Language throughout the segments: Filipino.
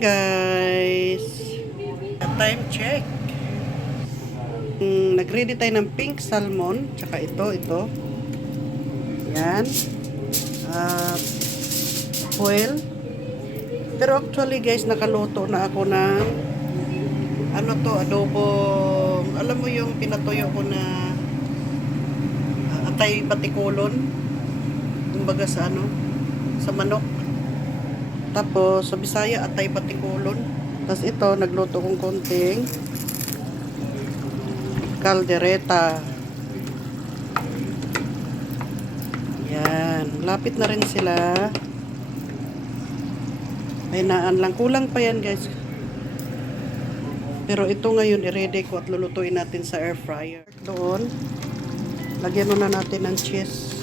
guys. Time check. Mm, nag-ready tayo ng pink salmon. Tsaka ito, ito. Yan. At oil. Pero actually guys, nakaluto na ako ng ano to, adobo. Alam mo yung pinatuyo ko na ah, atay batikulon. Kumbaga sa ano, sa manok. Tapos, sa Bisaya, atay batikulon. Tapos ito, nagluto kong konting kaldereta. Yan. Lapit na rin sila. Pahinaan lang. Kulang pa yan, guys. Pero ito ngayon, i-ready ko at lulutuin natin sa air fryer. Doon, lagyan muna natin ng cheese.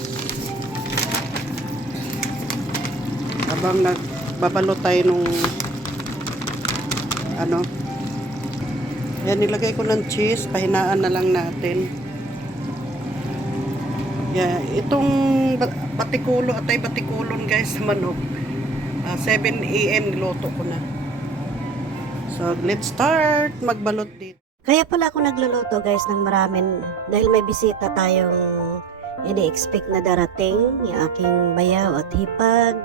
Habang nagbabalot tayo nung ano, yan, nilagay ko ng cheese. Pahinaan na lang natin. Yeah, itong bat- batikulo, atay batikulon guys manok. Ah, 7 a.m. niluto ko na. So, let's start magbalot dito. Kaya pala ako nagluluto guys ng maraming dahil may bisita tayong ini-expect na darating, yung aking bayaw at hipag.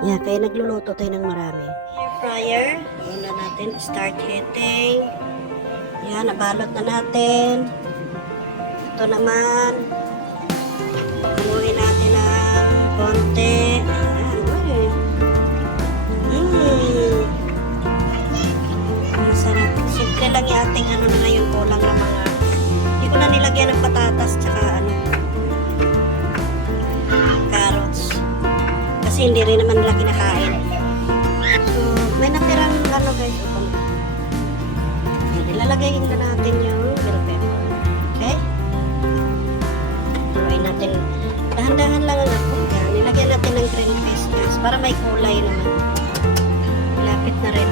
Yeah, kaya nagluluto tayo ng marami. Air fryer, una natin start heating. Yan, nabalot na natin. Ito naman, haluin natin ng konti. Kasi hindi rin naman nila kinakain. So, may natirang ano guys. ito. Yan, Ilalagay na natin yung bell pepper. Okay? Tuloy natin. Dahan-dahan lang ang ako. Yan, nilagyan natin ng green face mask para may kulay naman. Lapit na rin.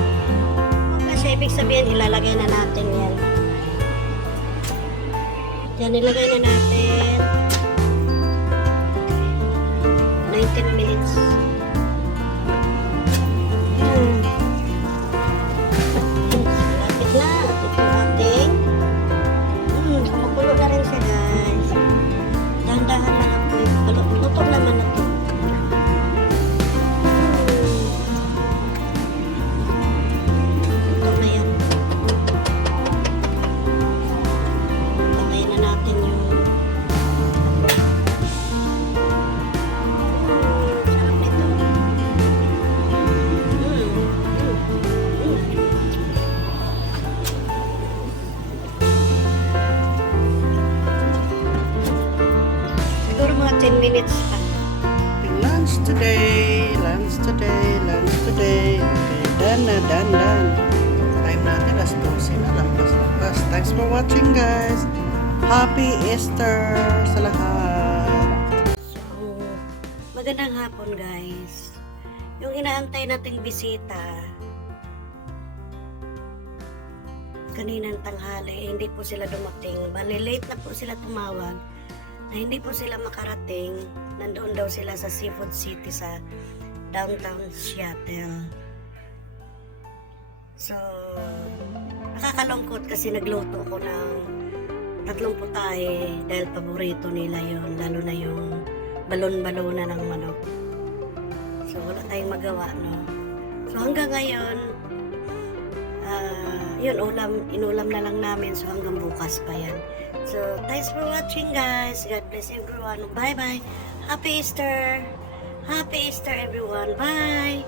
Kasi ibig sabihin, ilalagay na natin yan. Yan, ilagay na natin. 10 minutes pa. Lunch today, lunch today, lunch today. Okay, done na, done, done. Time natin, alas 12 na, lampas-lampas. Thanks for watching, guys. Happy Easter sa lahat. So, magandang hapon guys. Yung inaantay nating bisita, kaninang tanghali, eh, hindi po sila dumating. Bali, late na po sila tumawag na hindi po sila makarating. Nandoon daw sila sa Seafood City sa downtown Seattle. So, nakakalungkot kasi nagluto ko ng tatlong putahe dahil paborito nila yon lalo na yung balon-balona ng manok. So, wala tayong magawa, no? So, hanggang ngayon, ah, yun, ulam, inulam na lang namin. So, hanggang bukas pa yan. So, thanks for watching, guys. God bless everyone. Bye-bye. Happy Easter. Happy Easter, everyone. Bye.